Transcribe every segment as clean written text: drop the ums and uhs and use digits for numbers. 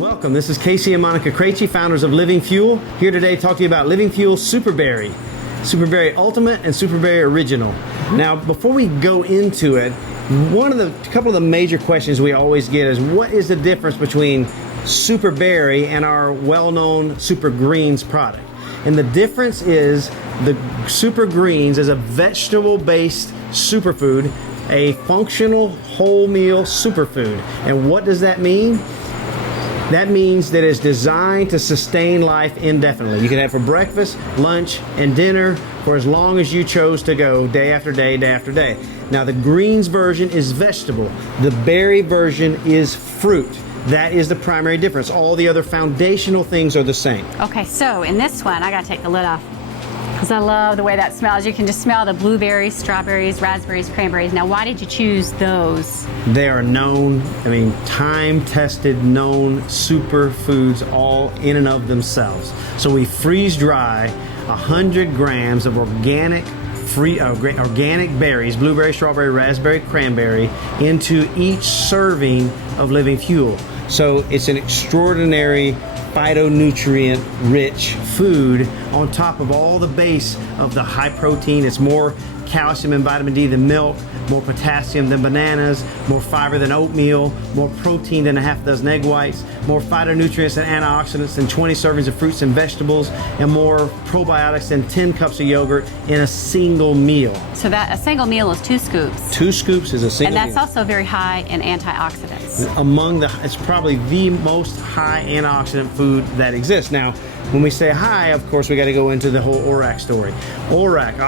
Welcome, this is Casey and Monica Craichy, founders of LivingFuel. Here today to talk to you about LivingFuel SuperBerry, SuperBerry Ultimate and SuperBerry Original. Now, before we go into it, a couple of the major questions we always get is what is the difference between SuperBerry and our well-known Super Greens product? And the difference is the Super Greens is a vegetable-based superfood, a functional whole meal superfood. And what does that mean? That means that it's designed to sustain life indefinitely. You can have it for breakfast, lunch, and dinner for as long as you chose to go, day after day, day after day. Now the greens version is vegetable. The berry version is fruit. That is the primary difference. All the other foundational things are the same. Okay, so in this one, I gotta take the lid off because I love the way that smells. You can just smell the blueberries, strawberries, raspberries, cranberries. Now, why did you choose those? They are known, time-tested, known superfoods all in and of themselves. So we freeze dry 100 grams of organic berries, blueberry, strawberry, raspberry, cranberry, into each serving of LivingFuel. So it's an extraordinary phytonutrient rich food on top of all the base of the high protein. It's more calcium and vitamin D than milk, more potassium than bananas, more fiber than oatmeal, more protein than a half dozen egg whites, more phytonutrients and antioxidants than 20 servings of fruits and vegetables, and more probiotics than 10 cups of yogurt in a single meal. So that a single meal is 2 scoops. 2 scoops is a single meal. And that's also very high in antioxidants. It's probably the most high antioxidant food that exists. Now, when we say high, of course, we got to go into the whole ORAC story. ORAC,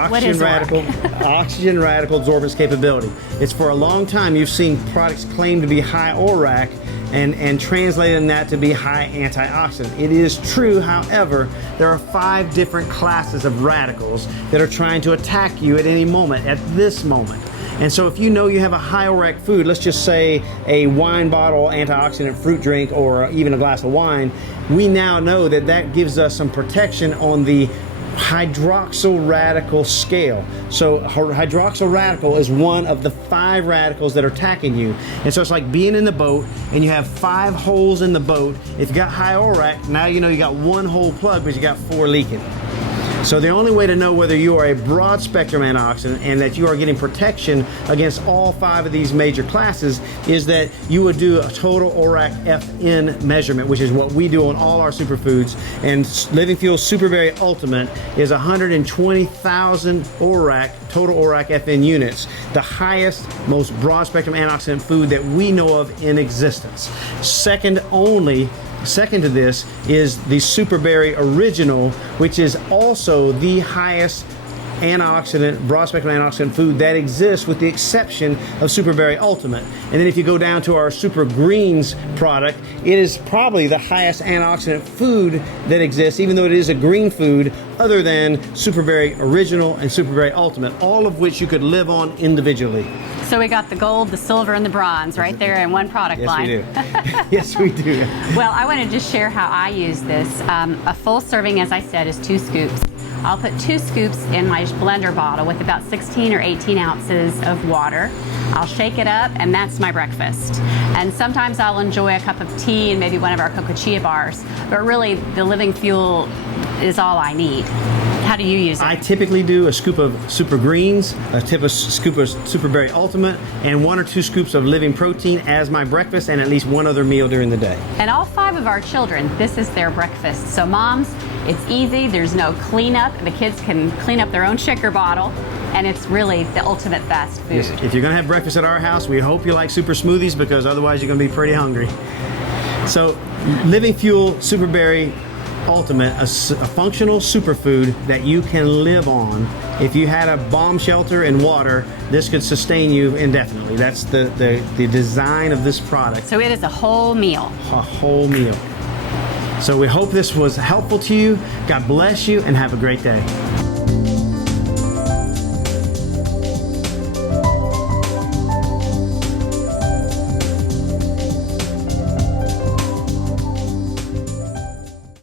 oxygen radical absorbance capability. It's for a long time you've seen products claim to be high ORAC and translating that to be high antioxidant. It is true, however, there are 5 different classes of radicals that are trying to attack you at any moment, at this moment. And so if you know you have a high ORAC food, let's just say a wine bottle antioxidant fruit drink or even a glass of wine, we now know that that gives us some protection on the hydroxyl radical scale. So hydroxyl radical is one of the 5 radicals that are attacking you. And so it's like being in the boat and you have 5 holes in the boat. If you got high ORAC, now you know you got 1 hole plugged, but you got 4 leaking. So the only way to know whether you are a broad spectrum antioxidant and that you are getting protection against all 5 of these major classes is that you would do a total ORAC FN measurement, which is what we do on all our superfoods. And LivingFuel SuperBerry Ultimate is 120,000 ORAC, total ORAC FN units, the highest, most broad spectrum antioxidant food that we know of in existence. Second to this is the SuperBerry Original, which is also the highest antioxidant, broad spectrum antioxidant food that exists with the exception of SuperBerry Ultimate. And then if you go down to our Super Greens product, it is probably the highest antioxidant food that exists, even though it is a green food, other than SuperBerry Original and SuperBerry Ultimate, all of which you could live on individually. So we got the gold, the silver, and the bronze right there in one product line. Yes, we do. Well, I want to just share how I use this. A full serving, as I said, is 2 scoops. I'll put 2 scoops in my blender bottle with about 16 or 18 ounces of water. I'll shake it up, and that's my breakfast. And sometimes I'll enjoy a cup of tea and maybe one of our cocoa chia bars. But really, the LivingFuel is all I need. How do you use it? I typically do a scoop of Super Greens, a scoop of SuperBerry Ultimate, and 1 or 2 scoops of Living Protein as my breakfast, and at least 1 other meal during the day. And all 5 of our children, this is their breakfast. So moms, it's easy, there's no cleanup. The kids can clean up their own shaker bottle, and it's really the ultimate fast food. Yes. If you're gonna have breakfast at our house, we hope you like super smoothies, because otherwise you're gonna be pretty hungry. So LivingFuel SuperBerry Ultimate, a functional superfood that you can live on. If you had a bomb shelter and water, this could sustain you indefinitely. That's the design of this product. So it is a whole meal. A whole meal. So we hope this was helpful to you. God bless you and have a great day.